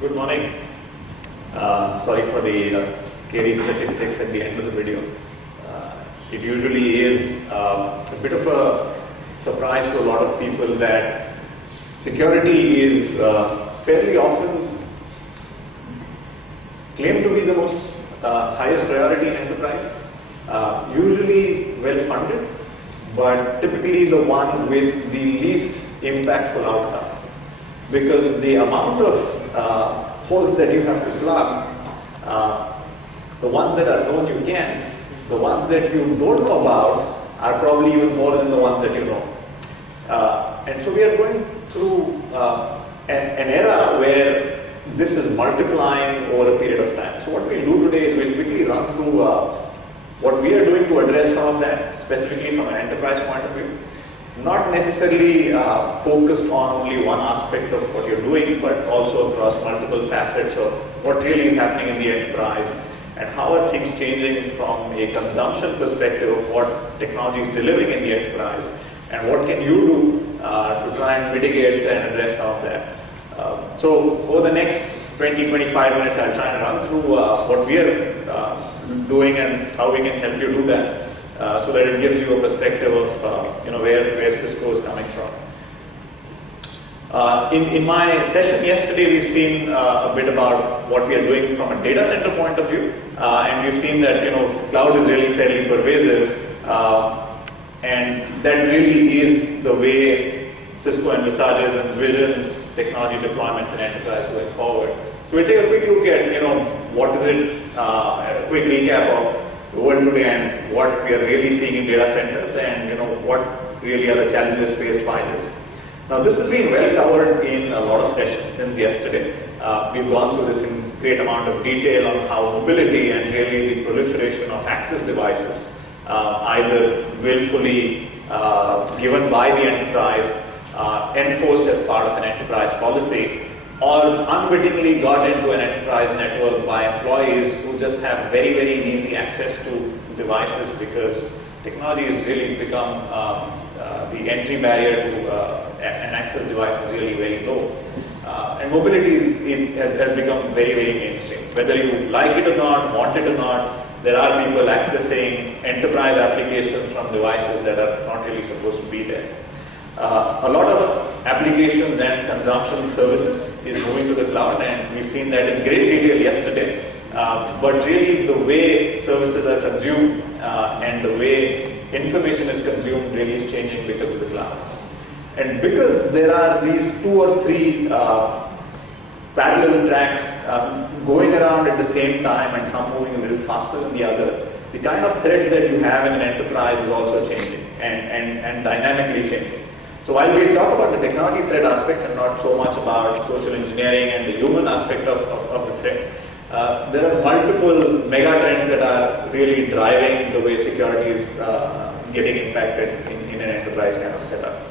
Good morning. Sorry for the scary statistics at the end of the video. It usually is a bit of a surprise to a lot of people that security is fairly often claimed to be the most highest priority in enterprise. Usually well funded, but typically the one with the least impactful outcome. Because the amount of holes that you have to plug, the ones that are known you can, the ones that you don't know about are probably even more than the ones that you know. And so we are going through an era where this is multiplying over a period of time. So what we'll do today is we'll quickly run through what we are doing to address some of that, specifically from an enterprise point of view. Not necessarily focused on only one aspect of what you're doing, but also across multiple facets of what really is happening in the enterprise and how are things changing from a consumption perspective of what technology is delivering in the enterprise and what can you do to try and mitigate and address some of that. So over the next 20-25 minutes I'll try and run through what we are doing and how we can help you do that. So that it gives you a perspective of where Cisco is coming from. In my session yesterday, we've seen a bit about what we are doing from a data center point of view, and we've seen that cloud is really fairly pervasive, and that really is the way Cisco envisages and envisions technology deployments in enterprise going forward. So we'll take a quick look at what is it, a quick recap of the world today and what we are really seeing in data centers and what really are the challenges faced by this. Now this has been well covered in a lot of sessions since yesterday. We've gone through this in great amount of detail on how mobility and really the proliferation of access devices, either willfully given by the enterprise, enforced as part of an enterprise policy, or unwittingly got into an enterprise network by employees who just have very, very easy access to devices because technology has really become the entry barrier to an access device is really very low. And mobility has become very, very mainstream. Whether you like it or not, want it or not, there are people accessing enterprise applications from devices that are not really supposed to be there. A lot of applications and consumption services is moving to the cloud, and we've seen that in great detail yesterday. But really the way services are consumed and the way information is consumed really is changing because of the cloud. And because there are these 2 or 3 parallel tracks going around at the same time and some moving a little faster than the other, the kind of threats that you have in an enterprise is also changing and dynamically changing. So while we talk about the technology threat aspect and not so much about social engineering and the human aspect of the threat, there are multiple mega trends that are really driving the way security is getting impacted in an enterprise kind of setup.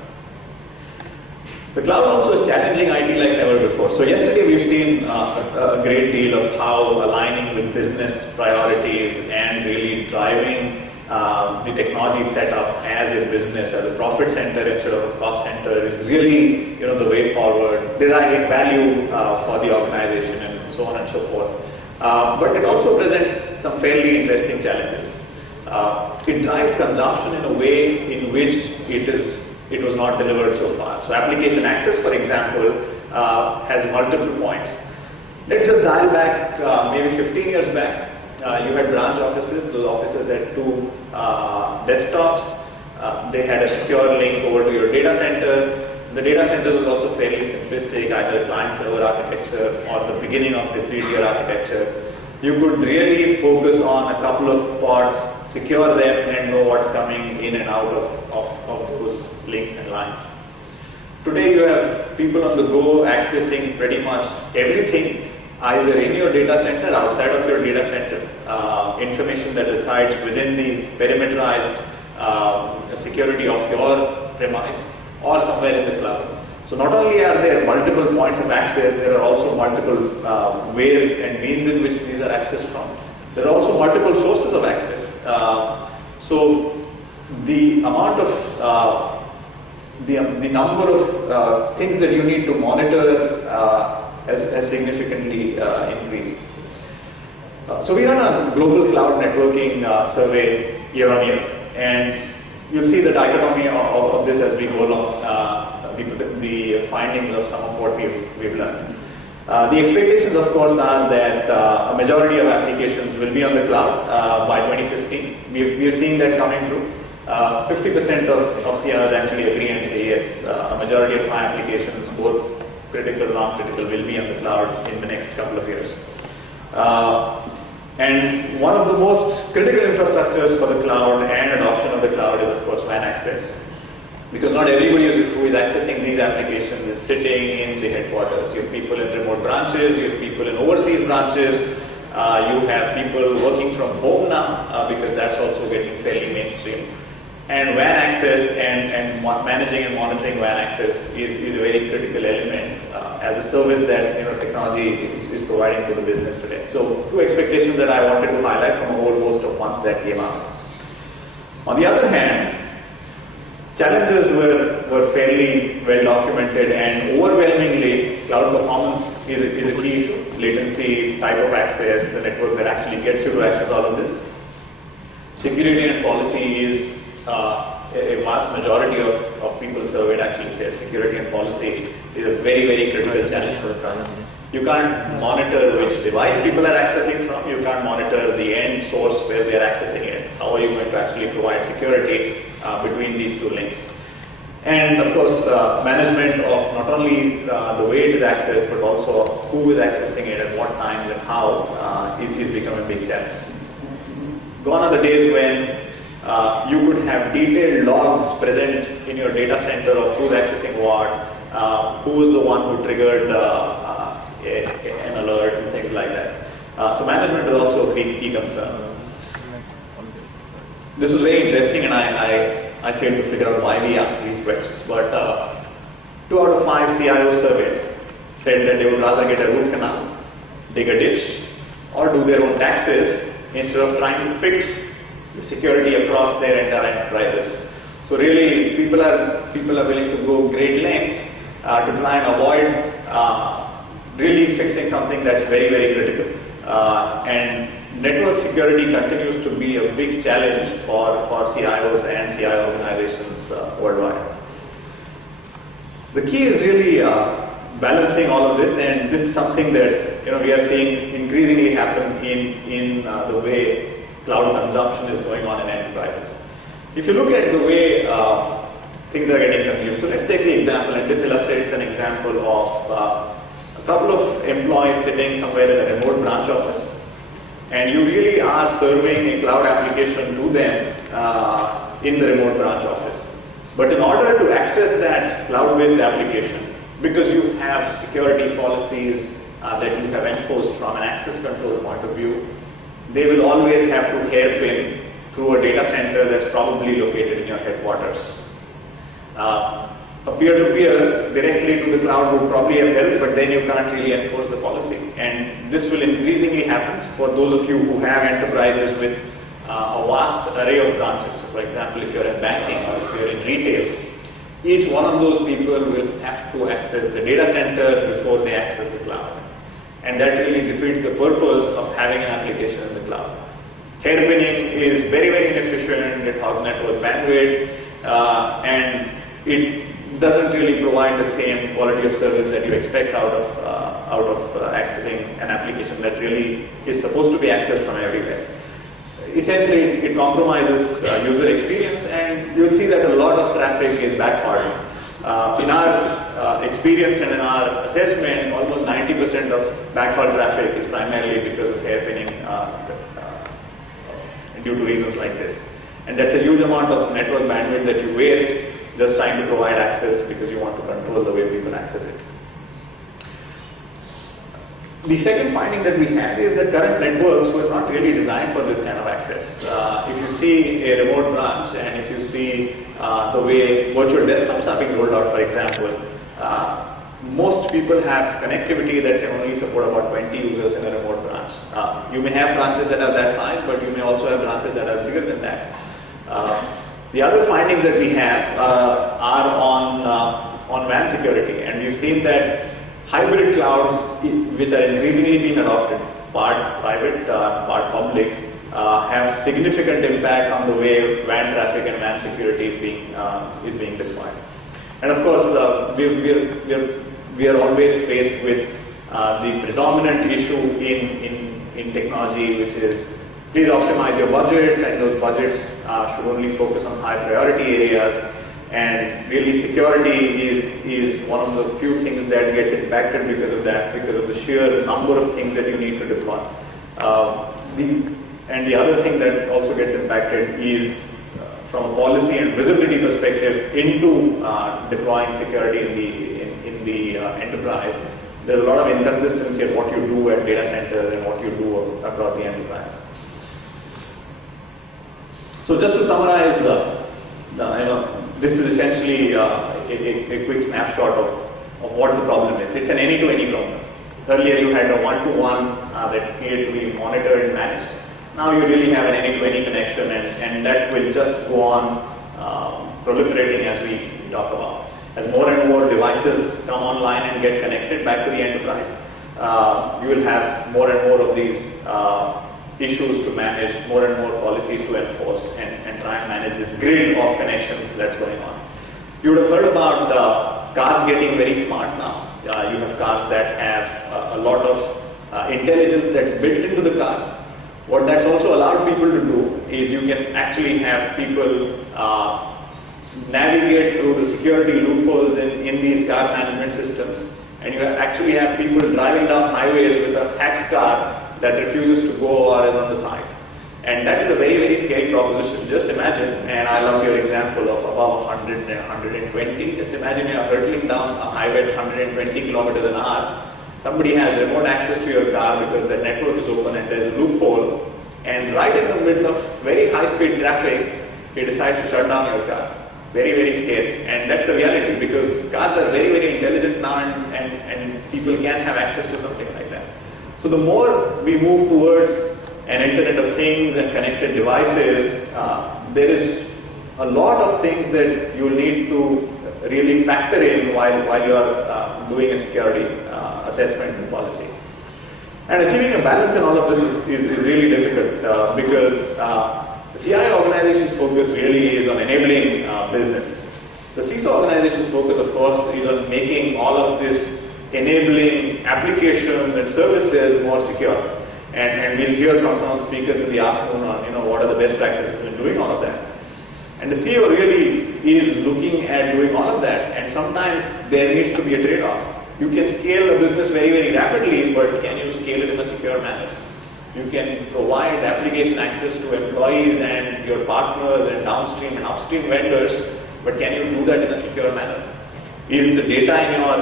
The cloud also is challenging IT like never before. So yesterday we've seen a great deal of how aligning with business priorities and really driving the technology setup as a business, as a profit center instead of a cost center is really, the way forward, deriving value for the organization and so on and so forth. But it also presents some fairly interesting challenges. It drives consumption in a way in which it was not delivered so far. So application access, for example, has multiple points. Let's just dial back maybe 15 years back. You had branch offices. Those offices had 2 desktops. They had a secure link over to your data center. The data center was also fairly simplistic, either client-server architecture or the beginning of the 3-tier architecture. You could really focus on a couple of pods, secure them, and know what's coming in and out of those links and lines. Today you have people on the go accessing pretty much everything, either in your data center, outside of your data center, information that resides within the perimeterized security of your premise or somewhere in the cloud. So not only are there multiple points of access, there are also multiple ways and means in which these are accessed from. There are also multiple sources of access. So the amount of the number of things that you need to monitor has significantly increased. So we run a global cloud networking survey year on year, and you'll see the dichotomy of this as we go along. The findings of some of what we've learned. The expectations, of course, are that a majority of applications will be on the cloud by 2015. We are seeing that coming through. 50% of CIOs actually agree and say yes, a majority of my applications, both critical and non-critical, will be on the cloud in the next couple of years. And one of the most critical infrastructures for the cloud and adoption of the cloud is, of course, WAN access. Because not everybody who is accessing these applications is sitting in the headquarters. You have people in remote branches, you have people in overseas branches, you have people working from home now, because that's also getting fairly mainstream. And WAN access and managing and monitoring WAN access is a very critical element as a service that technology is providing to the business today. So 2 expectations that I wanted to highlight from a whole host of ones that came out. On the other hand, challenges were fairly well documented, and overwhelmingly cloud performance is a key issue. Latency, type of access, the network that actually gets you to access all of this. Security and policy is a vast majority of people surveyed actually said security and policy is a very, very critical challenge for the client. You can't monitor which device people are accessing from. You can't monitor the end source where they are accessing it. How are you going to actually provide security between these 2 links? And of course, management of not only the way it is accessed, but also who is accessing it at what times and how is becoming a big challenge. Gone are the days when You could have detailed logs present in your data center of who's accessing what, who's the one who triggered an alert and things like that. So management is also a key concern. This was very interesting, and I failed to figure out why we asked these questions. But 2 out of 5 CIOs surveyed said that they would rather get a root canal, dig a ditch, or do their own taxes instead of trying to fix the security across their entire enterprises. So really, people are willing to go great lengths to try and avoid really fixing something that's very, very critical. And network security continues to be a big challenge for CIOs and CIO organizations worldwide. The key is really balancing all of this, and this is something that we are seeing increasingly happen in the way cloud consumption is going on in enterprises. If you look at the way things are getting consumed, so let's take the example, and this illustrates an example of a couple of employees sitting somewhere in a remote branch office, and you really are serving a cloud application to them in the remote branch office. But in order to access that cloud-based application, because you have security policies that you have enforced from an access control point of view, they will always have to hairpin through a data center that's probably located in your headquarters. A peer-to-peer directly to the cloud would probably have helped, but then you can't really enforce the policy. And this will increasingly happen for those of you who have enterprises with a vast array of branches. So for example, if you're in banking or if you're in retail, each one of those people will have to access the data center before they access the cloud. And that really defeats the purpose of having an application in the cloud. Hairpinning is very, very inefficient, it hogs network bandwidth, and it doesn't really provide the same quality of service that you expect out of accessing an application that really is supposed to be accessed from everywhere. Essentially, it compromises user experience, and you'll see that a lot of traffic is backfiring. In our experience and in our assessment, almost 90% of backfall traffic is primarily because of hairpinning due to reasons like this. And that's a huge amount of network bandwidth that you waste just trying to provide access because you want to control the way people access it. The second finding that we had is that current networks were not really designed for this kind of access. If you see a remote branch and if you see the way virtual desktops are being rolled out, for example, most people have connectivity that can only support about 20 users in a remote branch. You may have branches that are that size, but you may also have branches that are bigger than that. The other findings that we have are on WAN security, and we've seen that hybrid clouds, which are increasingly being adopted, part private, part public, have significant impact on the way WAN traffic and WAN security is being deployed. And of course, we are always faced with the predominant issue in technology, which is please optimize your budgets, and those budgets should only focus on high priority areas. And really, security is one of the few things that gets impacted because of that, because of the sheer number of things that you need to deploy. And the other thing that also gets impacted is from a policy and visibility perspective into deploying security in the enterprise. There's a lot of inconsistency in what you do at data centers and what you do across the enterprise. So just to summarize, this is essentially a quick snapshot of what the problem is. It's an any-to-any problem. Earlier you had a one-to-one that needed to be monitored and managed. Now you really have an any-to-any connection, and that will just go on proliferating as we talk about. As more and more devices come online and get connected back to the enterprise, you will have more and more of these issues to manage, more and more policies to enforce, and try and manage this grid of connections that's going on. You would have heard about cars getting very smart now. You have cars that have a lot of intelligence that's built into the car. What that's also allowed people to do is you can actually have people navigate through the security loopholes in these car management systems, and you actually have people driving down highways with a hacked car that refuses to go or is on the side. And that is a very, very scary proposition. Just imagine, and I love your example of above 100 and 120. Just imagine you are hurtling down a highway at 120 kilometers an hour. Somebody has remote access to your car because the network is open and there's a loophole. And right in the middle of very high-speed traffic, he decides to shut down your car. Very, very scary. And that's the reality because cars are very, very intelligent now and people can have access to something like that. So the more we move towards an Internet of Things and connected devices, there is a lot of things that you need to really factor in while you are doing a security assessment and policy. And achieving a balance in all of this is really difficult because the CIO organization's focus really is on enabling business. The CISO organization's focus, of course, is on making all of this enabling applications and services more secure. And we'll hear from some speakers in the afternoon on what are the best practices in doing all of that. And the CEO really is looking at doing all of that, and sometimes there needs to be a trade-off. You can scale a business very, very rapidly, but can you scale it in a secure manner? You can provide application access to employees and your partners and downstream and upstream vendors, but can you do that in a secure manner? Is the data in your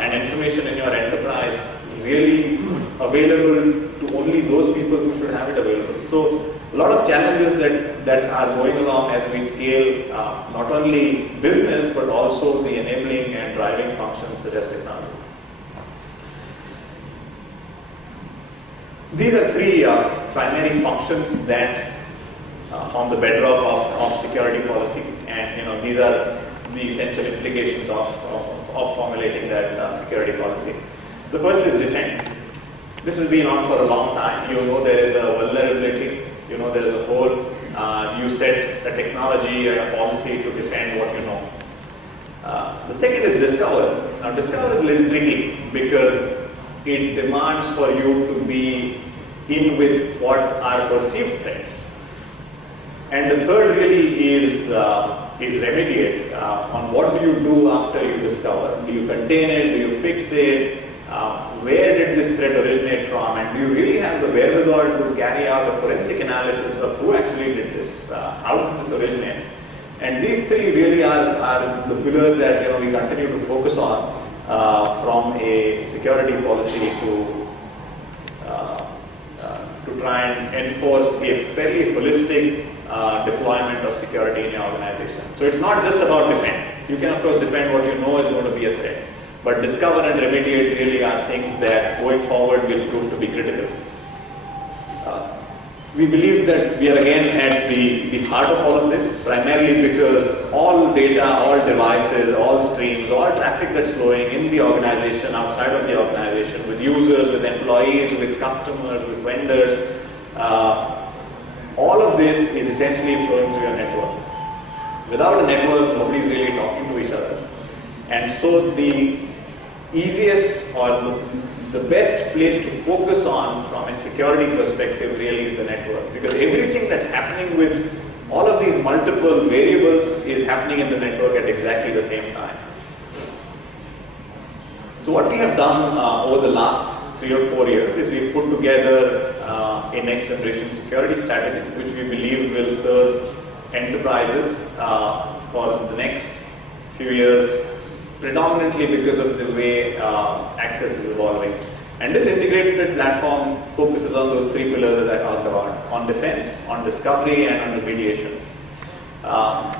and information in your enterprise really available to only those people who should have it available? So a lot of challenges that are going along as we scale not only business but also the enabling and driving functions such as technology. These are three primary functions that form the bedrock of security policy, and these are the essential implications of formulating that security policy. The first is defend. This has been on for a long time. You know there is a vulnerability. You know there is a hole. You set a technology and a policy to defend what you know. The second is discover. Now discover is a little tricky because it demands for you to be in with what are perceived threats. And the third really is remediate. On what do you do after you discover? Do you contain it? Do you fix it? Where did this threat originate from, and do you really have the wherewithal to carry out a forensic analysis of who actually did this, how did this originate? And these three really are the pillars that we continue to focus on from a security policy to try and enforce a fairly holistic deployment of security in your organization. So it's not just about defend. You can of course defend what you know is going to be a threat. But discover and remediate really are things that going forward will prove to be critical. We believe that we are again at the heart of all of this, primarily because all data, all devices, all streams, all traffic that's flowing in the organization, outside of the organization, with users, with employees, with customers, with vendors, all of this is essentially flowing through your network. Without a network, nobody's really talking to each other. And so the easiest or the best place to focus on from a security perspective really is the network, because everything that's happening with all of these multiple variables is happening in the network at exactly the same time. So what we have done over the last 3 or 4 years is we've put together a next generation security strategy which we believe will serve enterprises for the next few years, predominantly because of the way access is evolving. And this integrated platform focuses on those 3 pillars that I talked about: on defense, on discovery, and on remediation.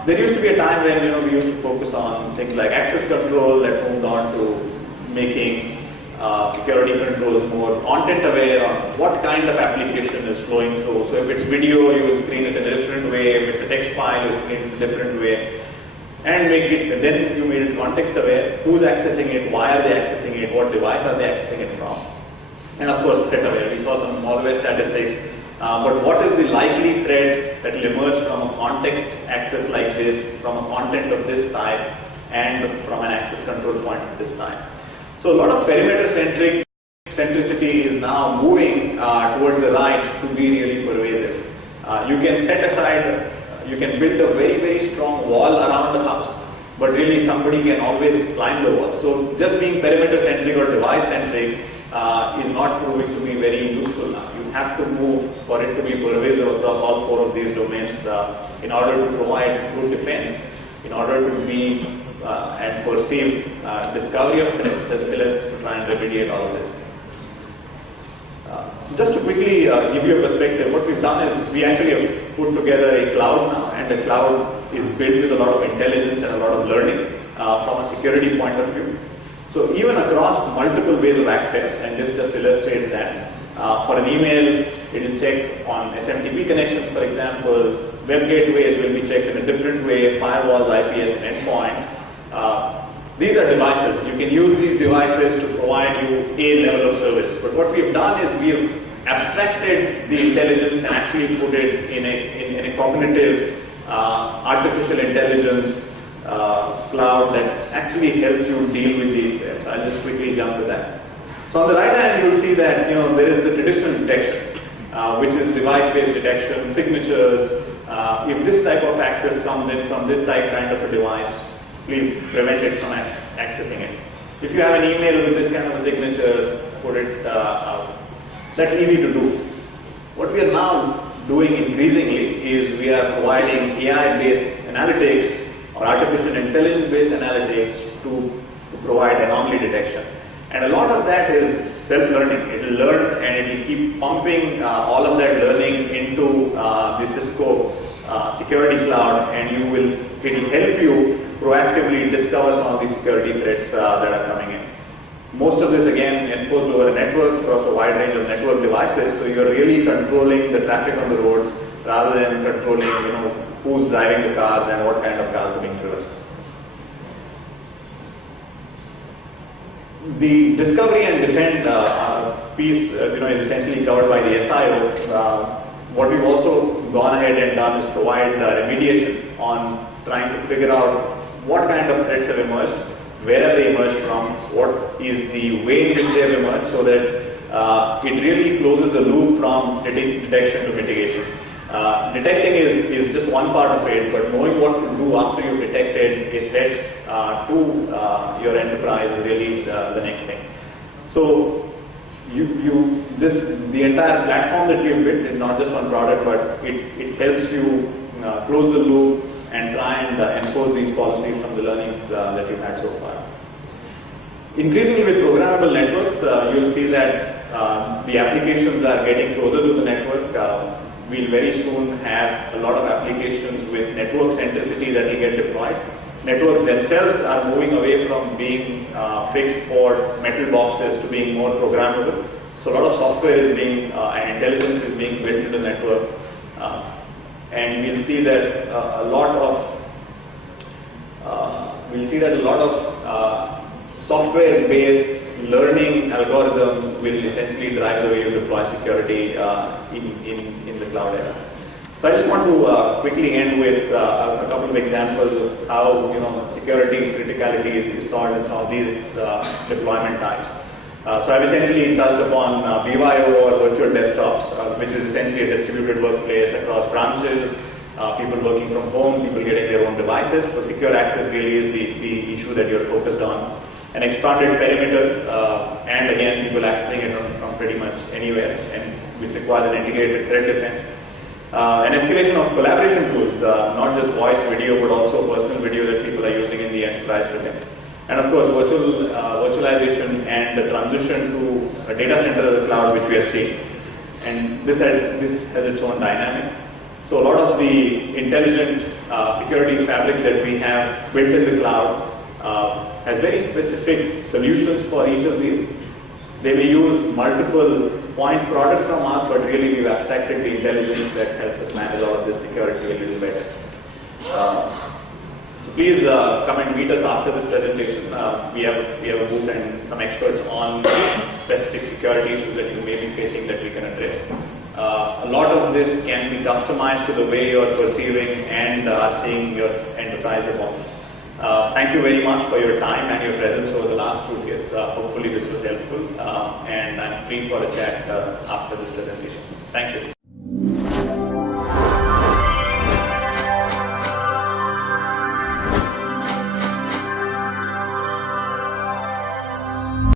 There used to be a time when we used to focus on things like access control, that moved on to making security controls more content aware on what kind of application is flowing through. So if it's video, you will screen it in a different way. If it's a text file, you will screen it in a different way. And then you made it context aware. Who's accessing it? Why are they accessing it? What device are they accessing it from? And of course, threat aware. We saw some malware statistics. But what is the likely threat that will emerge from a context access like this, from a content of this type, and from an access control point of this type? So a lot of perimeter centricity is now moving towards the right to be really pervasive. You can set aside, you can build a very, very strong wall around the house, but really somebody can always climb the wall. So just being perimeter centric or device centric is not proving to be very useful now. You have to move for it to be pervasive across all 4 of these domains in order to provide good defense, in order to be and perceive discovery of threats, as well as to try and remediate all of this. Just to quickly give you a perspective, what we've done is we actually have put together a cloud now, and the cloud is built with a lot of intelligence and a lot of learning from a security point of view. So even across multiple ways of access, and this just illustrates that, for an email, it will check on SMTP connections, for example. Web gateways will be checked in a different way, firewalls, IPS, and endpoints. These are devices. You can use these devices to provide you a level of service. But what we've done is we've abstracted the intelligence and actually put it in a cognitive, artificial intelligence cloud that actually helps you deal with these threats. I'll just quickly jump to that. So on the right hand, you will see that there is the traditional detection, which is device-based detection, signatures. If this type of access comes in from this kind of a device, please prevent it from accessing it. If you have an email with this kind of a signature, put it out. That's easy to do. What we are now doing increasingly is we are providing AI-based analytics or artificial intelligence-based analytics to provide anomaly detection. And a lot of that is self-learning. It will learn and it will keep pumping all of that learning into the Cisco security cloud, and it will help you proactively discover some of the security threats that are coming in. Most of this again enforced over a network across a wide range of network devices, so you're really controlling the traffic on the roads rather than controlling who's driving the cars and what kind of cars are being driven. The discovery and defend piece is essentially covered by the SIO. What we've also gone ahead and done is provide remediation on trying to figure out what kind of threats have emerged, where have they emerged from, what is the way in which they have emerged, so that it really closes the loop from detection to mitigation. Detecting is just one part of it, but knowing what to do after you've detected a threat to your enterprise is really the next thing. So the entire platform that we have built is not just one product, but it helps you close the loop and try and enforce these policies from the learnings that you've had so far. Increasingly with programmable networks, you'll see that the applications are getting closer to the network. We'll very soon have a lot of applications with network centricity that will get deployed. Networks themselves are moving away from being fixed for metal boxes to being more programmable. So a lot of software is being and intelligence is being built into the network, and we'll see that a lot of software-based learning algorithm will essentially drive the way you deploy security in the cloud era. So I just want to quickly end with a couple of examples of how security criticality is solved in some of these deployment types. So I've essentially touched upon BYO or virtual desktops, which is essentially a distributed workplace across branches, people working from home, people getting their own devices. So secure access really is the issue that you're focused on. An expanded perimeter, and again people accessing it from pretty much anywhere, and which requires an integrated threat defense. An escalation of collaboration tools, not just voice, video, but also personal video that people are using in the enterprise today. And of course, virtualization and the transition to a data center as a cloud, which we are seeing. And this has its own dynamic. So a lot of the intelligent security fabric that we have built in the cloud has very specific solutions for each of these. They may use multiple point products from us, but really we've abstracted the intelligence that helps us manage all of this security a little better. So please come and meet us after this presentation. We have a booth and some experts on specific security issues that you may be facing that we can address. A lot of this can be customized to the way you're perceiving and seeing your enterprise evolve. Thank you very much for your time and your presence over the last 2 days. Hopefully this was helpful, and I'm free for a chat after this presentation. Thank you.